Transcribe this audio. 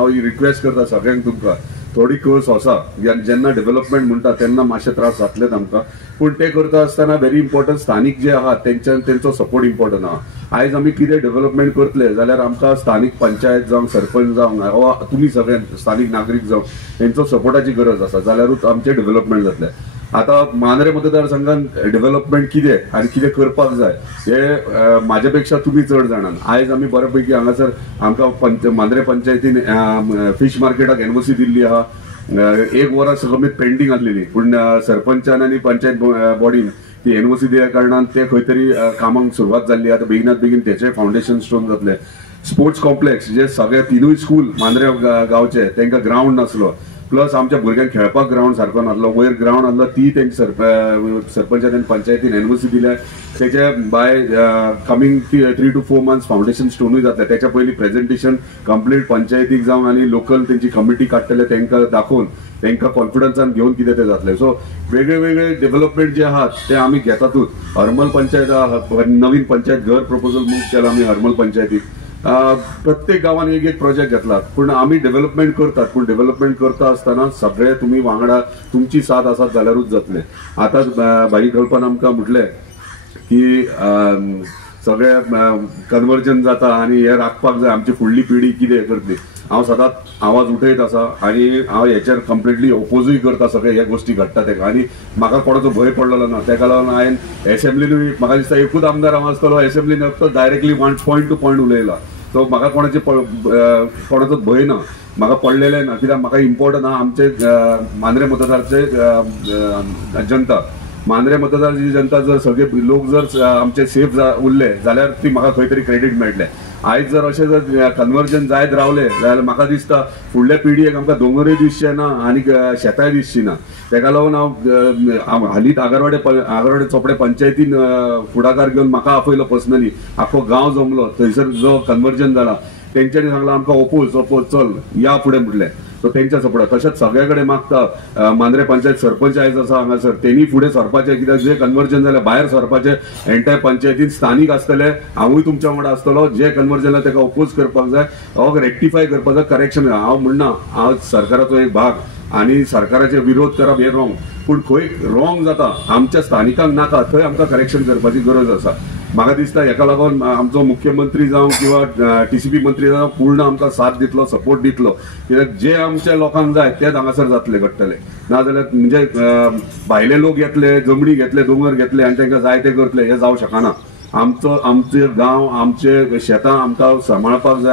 हांव रिक्वेस्ट करता सगळ्यांक तुमकां थोडी कस आसा जेन्ना डेव्हलपमेंट म्हणटा तेन्ना मातशे त्रास जातलेच आमकां, पूण ते करता आसतना व्हेरी इम्पॉर्टंट स्थानीक जे आहात तेंचो सपोर्ट इम्पॉर्टंट आहा। आयज आमी कितें डेव्हलपमेंट करतले जाल्यार आमकां स्थानीक पंचायत जावं सरपंच जावं वा तुमी सगळे स्थानीक नागरीक जावं तेंचो सपोर्टाची गरज आसा, जाल्यारूच आमचें डेव्हलपमेंट जातलें। आता मांद्रे मतदारसंघात डेव्हलपमेंट कितें आनी कितें करपाक जाय हे म्हाजे पेक्षा तुमी चड जाणात। आयज आमी बऱ्यापैकी हांगासर आमकां मांद्रे पंचायतीन फिश मार्केटाक एनओसी दिल्ली आहा, 1 वरां कमीत पेंडिंग आसलेली, पूण सरपंचान आनी पंचायत बॉडीन ती एनओसी दिल्या कारणान ते खंय तरी कामाक सुरवात जाल्ली। आता बेगिनात बेगीन तेचे फाउंडेशन स्टोन जातले। स्पोर्ट्स कॉम्प्लेक्स जे सगळे 3 स्कूल मांद्रे गांवचे तांकां ग्राउंड नासलो, प्लस आमच्या भुरग्यांक खेळपाक ग्राउंड सारको नासलो, वयर ग्राउंड आसलो ती तेंची सरपंचान आनी पंचायतीन एनओसी दिल्या। तेचे by coming 3 to 4 months foundation स्टोनूय जातले। त्याच्या पयलीं प्रेझेंटेशन कंप्लीट पंचायतीक जावं आनी लोकल तेंची कमिटी काडटले तांकां दाखोवन तांकां कॉन्फिडन्सान घेवन कितें ते जातले। सो वेगळे वेगळे डेव्हलपमेंट जे आहात ते आमी घेतातूच। हरमल पंचायत नवीन पंचायत घर प्रपोजल मूव केला आमी हरमल पंचायतीक। प्रत्येक गावान एक प्रोजेक्ट घेतला, पूण आमी डेव्हलपमेंट करतात, पूण डेव्हलपमेंट करता आसतना सगळे तुमी वांगडा तुमची साथ आसात जाल्यारूच जातले। आतां भाई कल्पना आमकां म्हटलें की सगळे कन्वर्जन जाता आनी हे राखपाक जाय, आमची फुडली पिढी कितें करतली। हांव सदांच आवाज उठयत आसा आनी हांव हेचेर कंप्लिटली ओपोजूय करता सगळे ह्या गोष्टी घडटा तेका, आनी म्हाका कोणाचो भंय पडलेलो ना। तेका लागून हांवें एसेंब्लीनूय म्हाका दिसता एकूच आमदार हांव आसतलो एसेंब्लीन डायरेक्टली पॉयंट टू पॉयंट उलयला। सो म्हाका कोणाचो भंय ना, म्हाका पडलेलें ना, कित्याक म्हाका इम्पॉर्टंट आहा आमचे मांद्रे मतदाराचे जनता। मांद्रे मतदाराची जनता जर सगळे लोक जर आमचे सेफ उरले जाल्यार ती म्हाका खंय तरी क्रेडीट मेळटलें। आयज जर अशें जर कन्वर्जन जायत रावले जाल्यार म्हाका दिसता फुडल्या पिढयेक आमकां दोंगरूय दिसचे ना आनी शेतांय दिसची ना। तेका लागून हांव हालींच आगरवाडे चोपडे पंचायतीन फुडाकार घेवन म्हाका आपयलो पर्सनली, आख्खो गांव जमलो, थंयसर जो कन्वर्जन जाला तेंच्यांनी सांगला आमकां ओपोज चल या फुडें म्हटलें। सो तेंच्या सपोर्ट तशेंच सगळे कडेन मागता मांद्रे पंचायत सरपंच आयज आसा हांगासर तेणी फुडें सरपाचें, कित्याक जे कन्वर्जन जालें भायर सरपाचें एंटायर पंचायतीन स्थानीक आसतले, हांवूय तुमच्या वांगडा आसतलो। जे कन्वर्जन जालें तेका ओपोज करपाक जाय, हो रेक्टिफाय करपाक जाय, करेक्शन। हांव म्हणना हांव सरकाराचो एक भाग आनी सरकाराचे विरोध करप हे रॉंग, पूण खंय रॉंग जाता आमच्या स्थानिकांक नाका थंय आमकां करेक्शन करपाची गरज आसा। म्हाका दिसता हेका लागून आमचो मुख्यमंत्री जावं किंवा टीसीपी मंत्री जावं पूर्ण आमकां साथ दितलो, सपोर्ट दितलो, कित्याक जे आमच्या लोकांक जाय तेच हांगासर जातले घडटले। नाजाल्यार म्हणजे भायले लोक येतले, जमनी घेतले, दोंगर घेतले आनी तांकां जाय ते करतले, हे जावं शकना। आमचे गांव आमचे शेतां आमकां सांबाळपाक जाय।